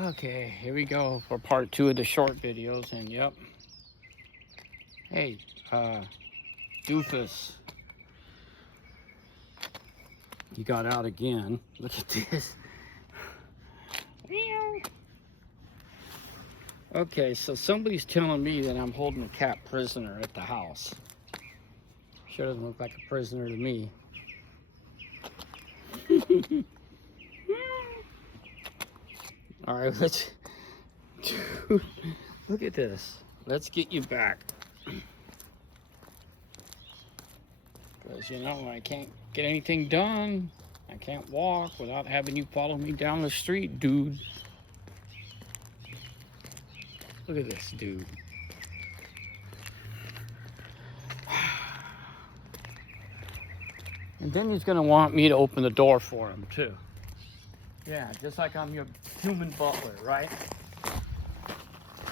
Okay, here we go for part 2 of the short videos, and yep. Hey, Doofus. He got out again. Look at this. Okay, so somebody's telling me that I'm holding a cat prisoner at the house. Sure doesn't look like a prisoner to me. All right, let's... Look at this. Let's get you back. Because, you know, I can't get anything done. I can't walk without having you follow me down the street, dude. Look at this, dude. And then he's going to want me to open the door for him, too. Yeah, just like I'm your human butler, right?